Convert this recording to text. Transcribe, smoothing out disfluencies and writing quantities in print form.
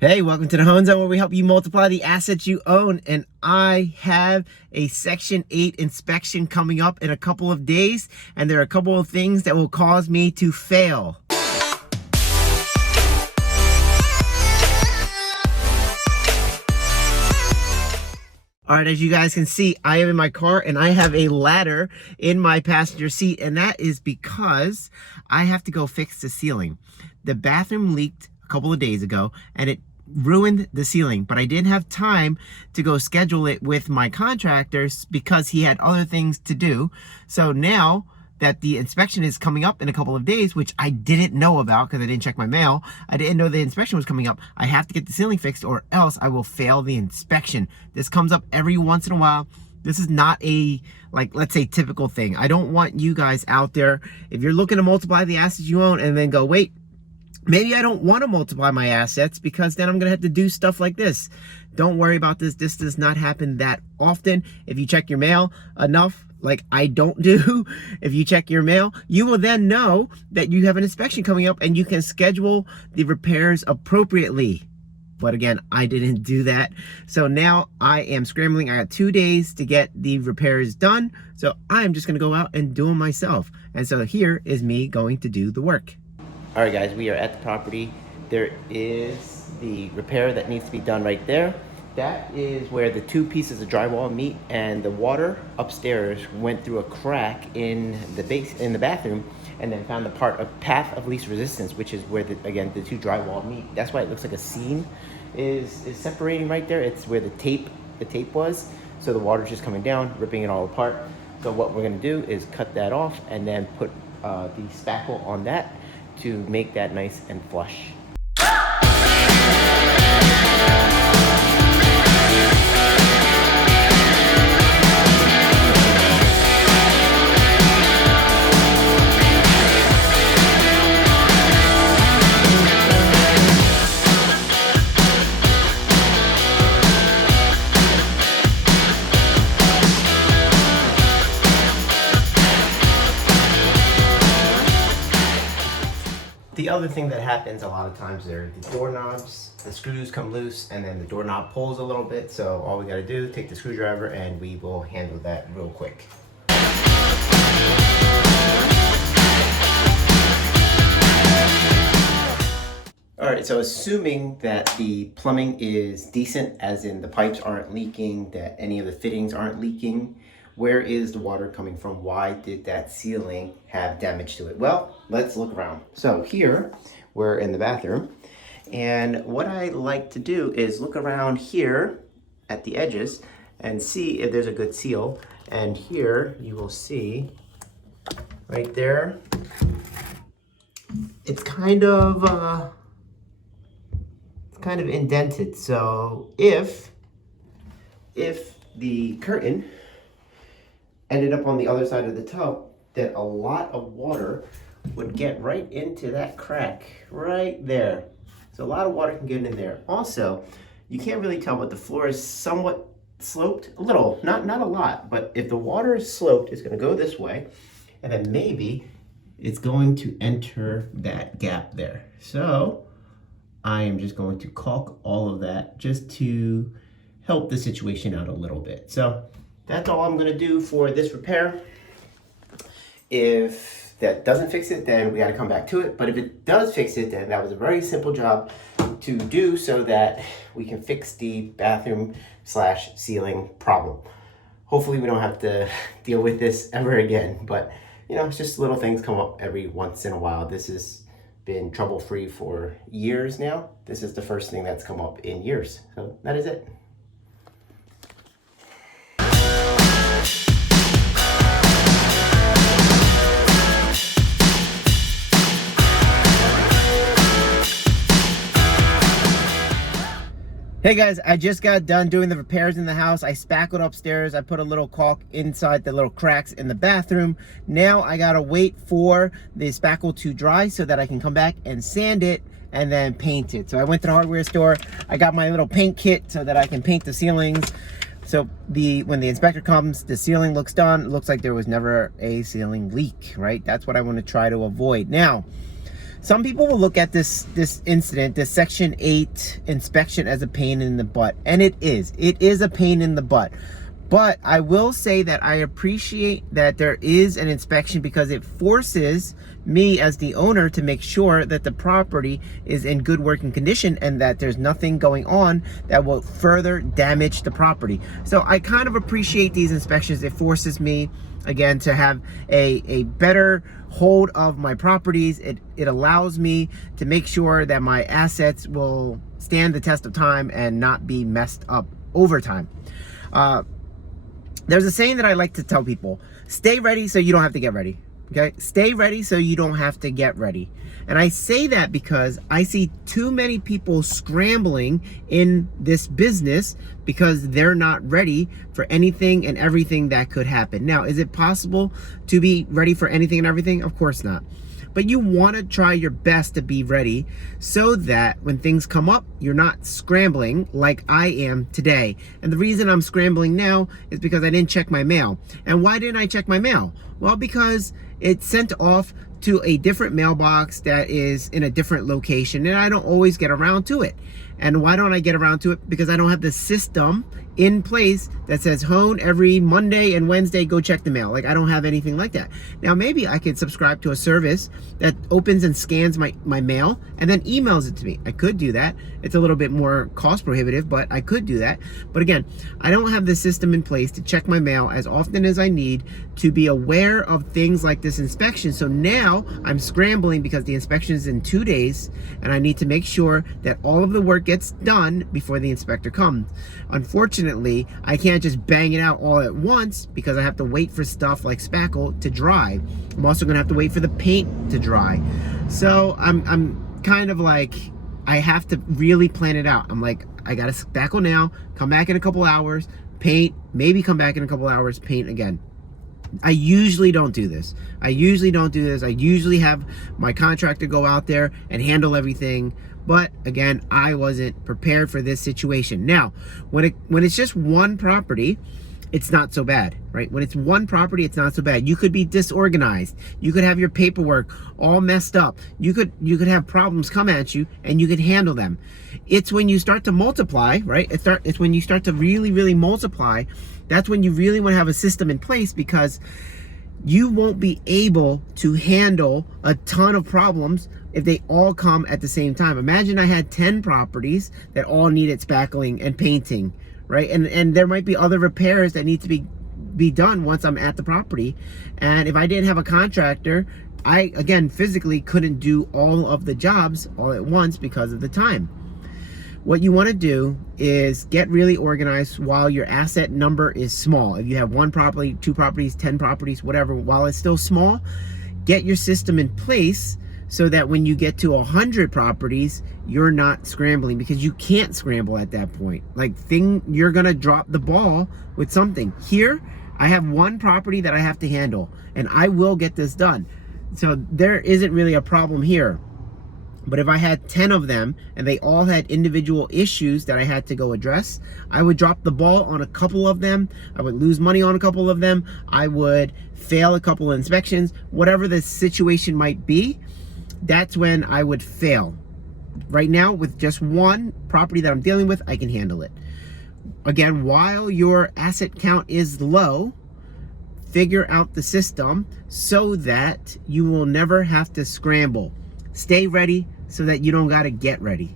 Hey, welcome to the Hoan Zone, where we help you multiply the assets you own. And I have a Section 8 inspection coming up in a couple of days, and there are a couple of things that will cause me to fail. All right, as you guys can see, I am in my car and I have a ladder in my passenger seat, and that is because I have to go fix the ceiling. The bathroom leaked a couple of days ago and it ruined the ceiling, but I didn't have time to go schedule it with my contractors because he had other things to do. So now that the inspection is coming up in a couple of days, which I didn't know about because I didn't check my mail. I didn't know the inspection was coming up. I have to get the ceiling fixed or else I will fail the inspection. This comes up every once in a while. This is not a, let's say, typical thing. I don't want you guys out there, if you're looking to multiply the assets you own and then go, wait, maybe I don't want to multiply my assets because then I'm going to have to do stuff like this. Don't worry about this. This does not happen that often. If you check your mail enough, like I don't do, if you check your mail, you will then know that you have an inspection coming up and you can schedule the repairs appropriately. But again, I didn't do that. So now I am scrambling. I got 2 days to get the repairs done. So I'm just going to go out and do them myself. And so here is me going to do the work. All right, guys, we are at the property. There is the repair that needs to be done right there. That is where the two pieces of drywall meet, and the water upstairs went through a crack in the bathroom, and then found the path of least resistance, which is where the two drywall meet. That's why it looks like a seam is separating right there. It's where the tape was. So the water's just coming down, ripping it all apart. So what we're gonna do is cut that off and then put the spackle on that to make that nice and flush. The other thing that happens a lot of times are the doorknobs, the screws come loose and then the doorknob pulls a little bit. So all we gotta do, take the screwdriver and we will handle that real quick. All right, so assuming that the plumbing is decent, as in the pipes aren't leaking, that any of the fittings aren't leaking, where is the water coming from? Why did that ceiling have damage to it? Well, let's look around. So here, we're in the bathroom, and what I like to do is look around here at the edges and see if there's a good seal. And here you will see right there, it's kind of indented. So if the curtain ended up on the other side of the tub, then a lot of water would get right into that crack right there. So a lot of water can get in there. Also, you can't really tell, but the floor is somewhat sloped, a little, not a lot, but if the water is sloped, it's gonna go this way, and then maybe it's going to enter that gap there. So I am just going to caulk all of that just to help the situation out a little bit. So that's all I'm gonna do for this repair. If that doesn't fix it, then we gotta come back to it. But if it does fix it, then that was a very simple job to do so that we can fix the bathroom / ceiling problem. Hopefully we don't have to deal with this ever again, but you know, it's just little things come up every once in a while. This has been trouble-free for years now. This is the first thing that's come up in years. So that is it. Hey guys, I just got done doing the repairs in the house. I spackled upstairs. I put a little caulk inside the little cracks in the bathroom. Now I gotta wait for the spackle to dry so that I can come back and sand it and then paint it. So I went to the hardware store. I got my little paint kit so that I can paint the ceilings. So when the inspector comes, the ceiling looks done. It looks like there was never a ceiling leak, right? That's what I want to try to avoid. Now, Some people will look at this incident, this Section 8 inspection, as a pain in the butt, and it is. It is a pain in the butt. But I will say that I appreciate that there is an inspection, because it forces me as the owner to make sure that the property is in good working condition and that there's nothing going on that will further damage the property. So I kind of appreciate these inspections. It forces me, again, to have a better hold of my properties. It allows me to make sure that my assets will stand the test of time and not be messed up over time. There's a saying that I like to tell people: stay ready so you don't have to get ready. Okay? Stay ready so you don't have to get ready. And I say that because I see too many people scrambling in this business because they're not ready for anything and everything that could happen. Now, is it possible to be ready for anything and everything? Of course not. But you want to try your best to be ready so that when things come up, you're not scrambling like I am today. And the reason I'm scrambling now is because I didn't check my mail. And why didn't I check my mail? Well, because it's sent off to a different mailbox that is in a different location, and I don't always get around to it. And why don't I get around to it? Because I don't have the system in place that says, Hoan, every Monday and Wednesday, go check the mail. Like, I don't have anything like that. Now, maybe I could subscribe to a service that opens and scans my mail and then emails it to me. I could do that. It's a little bit more cost prohibitive, but I could do that. But again, I don't have the system in place to check my mail as often as I need to be aware of things like this inspection. So now I'm scrambling because the inspection is in 2 days, and I need to make sure that all of the work gets done before the inspector comes. Unfortunately, I can't just bang it out all at once because I have to wait for stuff like spackle to dry. I'm also gonna have to wait for the paint to dry. So I'm kind of like, I have to really plan it out. I'm like, I gotta spackle now, come back in a couple hours, paint, maybe come back in a couple hours, paint again. I usually don't do this. I usually have my contractor go out there and handle everything. But again, I wasn't prepared for this situation. Now, when it's just one property, it's not so bad, right? When it's one property, it's not so bad. You could be disorganized. You could have your paperwork all messed up. You could have problems come at you and you could handle them. It's when you start to multiply, right? It's when you start to really multiply. That's when you really want to have a system in place, because you won't be able to handle a ton of problems if they all come at the same time. Imagine I had 10 properties that all needed spackling and painting, right? And there might be other repairs that need to be done once I'm at the property. And if I didn't have a contractor, I, again, physically couldn't do all of the jobs all at once because of the time. What you want to do is get really organized while your asset number is small. If you have 1 property, 2 properties, 10 properties, whatever, while it's still small, get your system in place so that when you get to 100 properties, you're not scrambling, because you can't scramble at that point. Like, you're gonna drop the ball with something. Here, I have 1 property that I have to handle, and I will get this done. So there isn't really a problem here. But if I had 10 of them and they all had individual issues that I had to go address, I would drop the ball on a couple of them. I would lose money on a couple of them. I would fail a couple of inspections. Whatever the situation might be, that's when I would fail. Right now, with just 1 property that I'm dealing with, I can handle it. Again, while your asset count is low, figure out the system so that you will never have to scramble. Stay ready so that you don't gotta get ready.